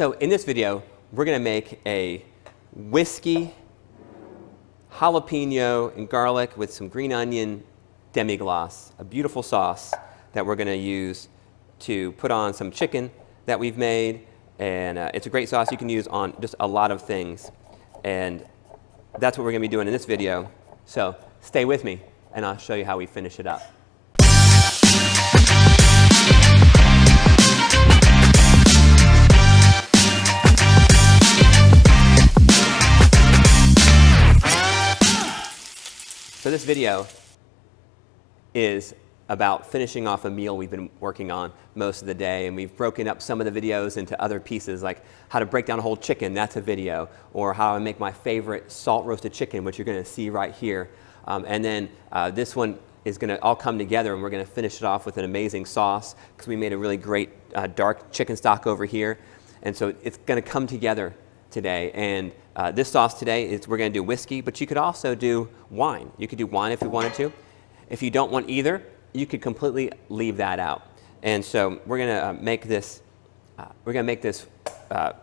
So in this video, we're going to make a whiskey, jalapeno, and garlic with some green onion demi-glace, a beautiful sauce that we're going to use to put on some chicken that we've made. And it's a great sauce you can use on just a lot of things. And that's what we're going to be doing in this video. So stay with me, and I'll show you how we finish it up. So this video is about finishing off a meal we've been working on most of the day, and we've broken up some of the videos into other pieces, like how to break down a whole chicken, that's a video, or how I make my favorite salt roasted chicken, which you're going to see right here. And then this one is going to all come together, and we're going to finish it off with an amazing sauce, because we made a really great dark chicken stock over here. And so it's going to come together today. And this sauce today is, we're going to do whiskey, but you could also do wine. You could do wine if you wanted to. If you don't want either, you could completely leave that out. And so we're going to make this.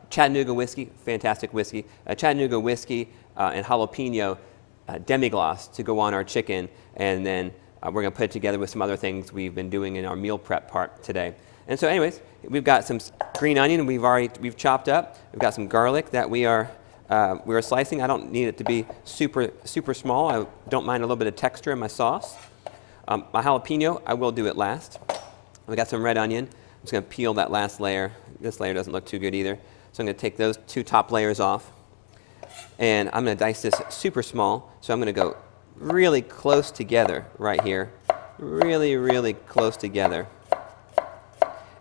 Chattanooga whiskey, fantastic whiskey. Chattanooga whiskey and jalapeno demi-glace to go on our chicken, and then we're going to put it together with some other things we've been doing in our meal prep part today. And so, anyways, we've got some green onion we've chopped up. We've got some garlic that we are slicing. I don't need it to be super small. I don't mind a little bit of texture in my sauce. My jalapeno, I will do it last. We got some red onion. I'm just going to peel that last layer. This layer doesn't look too good either. So I'm going to take those two top layers off. And I'm going to dice this super small. So I'm going to go really close together right here. Really close together.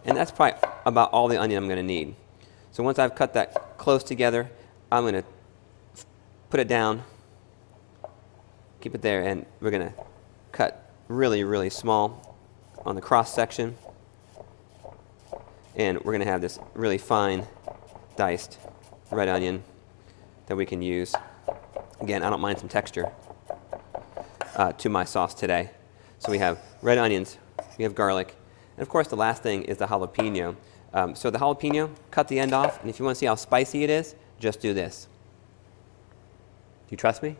And that's probably about all the onion I'm going to need. So once I've cut that close together, I'm going to put it down, keep it there, and we're going to cut really small on the cross section. And we're going to have this really fine diced red onion that we can use. Again, I don't mind some texture to my sauce today. So we have red onions, we have garlic, and of course the last thing is the jalapeno. So the jalapeno, cut the end off, and if you want to see how spicy it is, just do this. Do you trust me?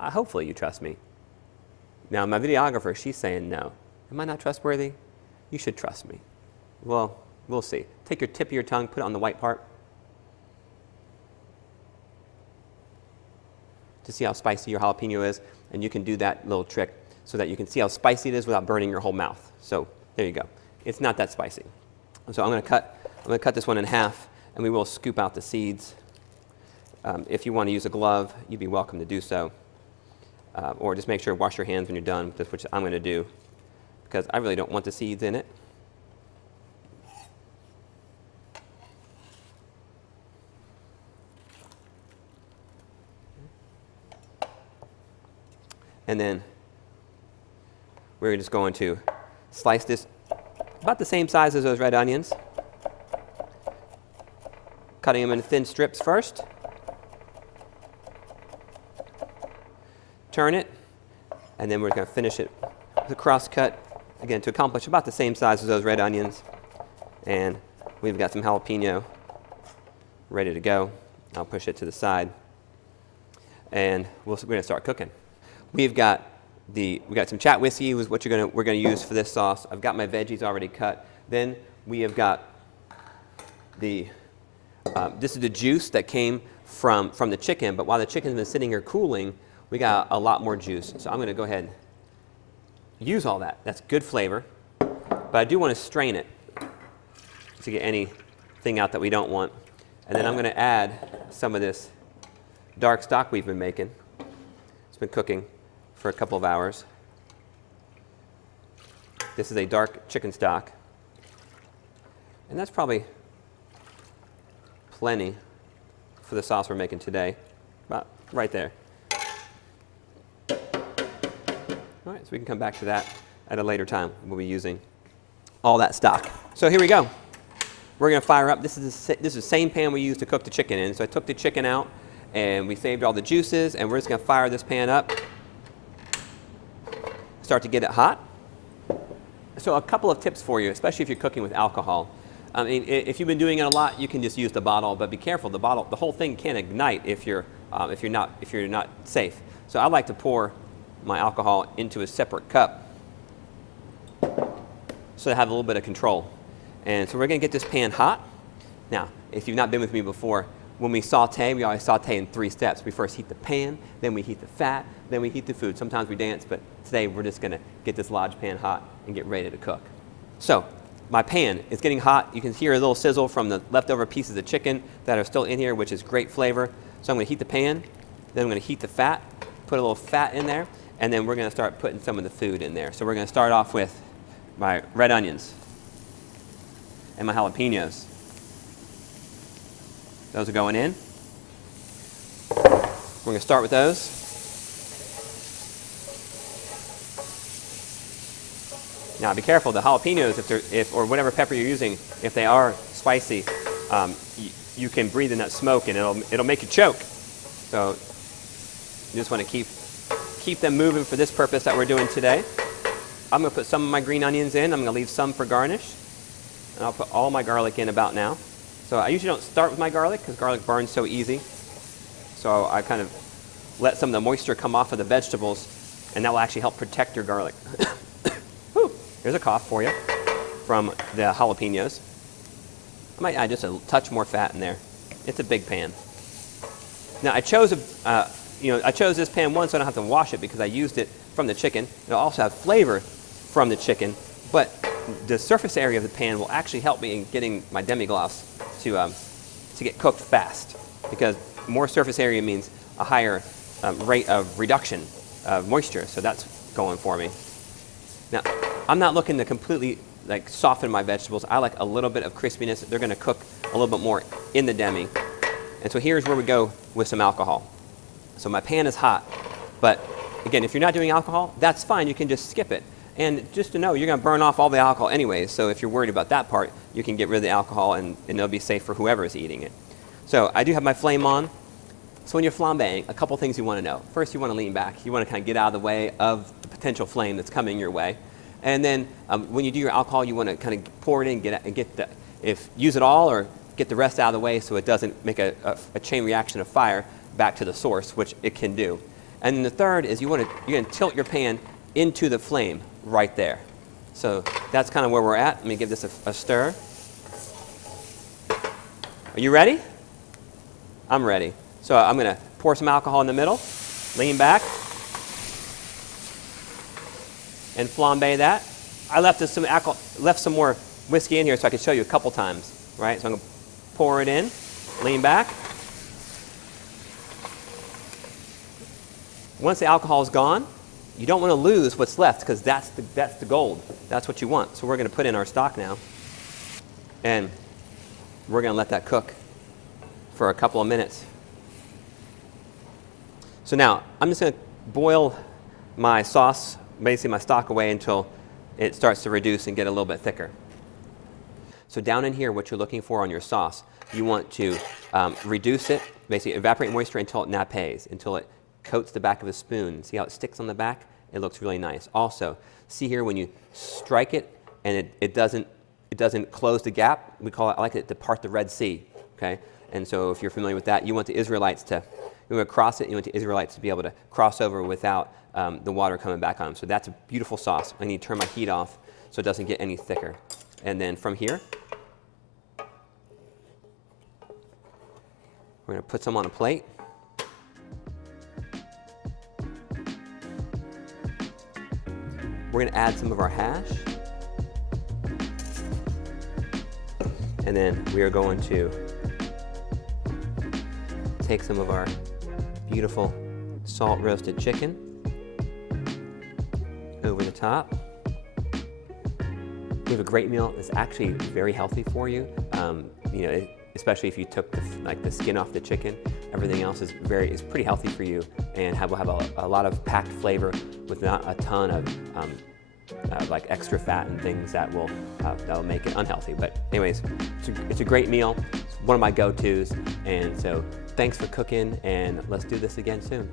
Hopefully you trust me. Now my videographer, she's saying no. Am I not trustworthy? You should trust me. Well, we'll see. Take your tip of your tongue, put it on the white part to see how spicy your jalapeno is, and you can do that little trick so that you can see how spicy it is without burning your whole mouth. So there you go. It's not that spicy. So I'm going to cut this one in half, and we will scoop out the seeds. If you want to use a glove, you'd be welcome to do so. Or just make sure to wash your hands when you're done with this, which I'm going to do, because I really don't want the seeds in it. And then we're just going to slice this about the same size as those red onions, cutting them in thin strips first. Turn it, and then we're going to finish it with a cross cut, again, to accomplish about the same size as those red onions. And we've got some jalapeno ready to go. I'll push it to the side, and we're going to start cooking. We got some chat whiskey, is what we're going to use for this sauce. I've got my veggies already cut. Then we have got this is the juice that came from the chicken, but while the chicken's been sitting here cooling, we got a lot more juice. So I'm going to go ahead and use all that. That's good flavor, but I do want to strain it to get anything out that we don't want. And then I'm going to add some of this dark stock we've been making. It's been cooking for a couple of hours. This is a dark chicken stock. And that's probably plenty for the sauce we're making today. About right there. All right, so we can come back to that at a later time. We'll be using all that stock. So here we go. We're going to fire up. This is the same pan we used to cook the chicken in. So I took the chicken out, and we saved all the juices, and we're just going to fire this pan up. Start to get it hot. So a couple of tips for you, especially if you're cooking with alcohol. I mean, if you've been doing it a lot, you can just use the bottle, but be careful. The whole thing can ignite if you're not safe. So I like to pour my alcohol into a separate cup so I have a little bit of control. And so we're going to get this pan hot. Now, if you've not been with me before, when we saute, we always saute in 3 steps. We first heat the pan, then we heat the fat, then we heat the food. Sometimes we dance, but today we're just going to get this Lodge pan hot and get ready to cook. So my pan is getting hot. You can hear a little sizzle from the leftover pieces of chicken that are still in here, which is great flavor. So I'm going to heat the pan, then I'm going to heat the fat, put a little fat in there, and then we're going to start putting some of the food in there. So we're going to start off with my red onions and my jalapenos. Those are going in. We're going to start with those. Now be careful, the jalapenos, or whatever pepper you're using, if they are spicy, you can breathe in that smoke and it'll make you choke. So you just want to keep them moving for this purpose that we're doing today. I'm going to put some of my green onions in. I'm going to leave some for garnish. And I'll put all my garlic in about now. So I usually don't start with my garlic because garlic burns so easy. So I kind of let some of the moisture come off of the vegetables, and that will actually help protect your garlic. Whew, here's a cough for you from the jalapenos. I might add just a touch more fat in there. It's a big pan. Now I chose this pan one so I don't have to wash it because I used it from the chicken. It'll also have flavor from the chicken, but the surface area of the pan will actually help me in getting my demi-glace to get cooked fast, because more surface area means a higher rate of reduction of moisture. So that's going for me. Now, I'm not looking to completely soften my vegetables. I like a little bit of crispiness. They're going to cook a little bit more in the demi. And so here's where we go with some alcohol. So my pan is hot, but again, if you're not doing alcohol, that's fine. You can just skip it. And just to know, you're going to burn off all the alcohol anyways, so if you're worried about that part, you can get rid of the alcohol and it'll be safe for whoever is eating it. So I do have my flame on. So when you're flambeing, a couple things you want to know. First, you want to lean back. You want to kind of get out of the way of the potential flame that's coming your way. And then when you do your alcohol, you want to kind of pour it in, use it all or get the rest out of the way so it doesn't make a chain reaction of fire back to the source, which it can do. And then the third is you're going to tilt your pan into the flame right there. So that's kind of where we're at. Let me give this a stir. Are you ready? I'm ready. So I'm going to pour some alcohol in the middle, lean back, and flambe that. I left some more whiskey in here so I could show you a couple times, right? So I'm going to pour it in, lean back. Once the alcohol is gone, you don't want to lose what's left because that's the gold. That's what you want. So we're going to put in our stock now, and we're going to let that cook for a couple of minutes. So now I'm just going to boil my sauce, basically my stock, away until it starts to reduce and get a little bit thicker. So down in here, what you're looking for on your sauce, you want to reduce it, basically evaporate moisture until it nappes, until it coats the back of a spoon. See how it sticks on the back? It looks really nice. Also, see here when you strike it and it doesn't close the gap. I like it to part the Red Sea. Okay, and so if you're familiar with that, you want the Israelites to cross it. You want the Israelites to be able to cross over without the water coming back on them. So that's a beautiful sauce. I need to turn my heat off so it doesn't get any thicker. And then from here, we're going to put some on a plate. We're going to add some of our hash. And then we are going to take some of our beautiful salt roasted chicken over the top. We have a great meal. It's actually very healthy for you. Especially if you took the skin off the chicken. Everything else is pretty healthy for you, and will have a lot of packed flavor with not a ton of extra fat and things that'll make it unhealthy. But anyways, it's a great meal. It's one of my go-tos, and so thanks for cooking, and let's do this again soon.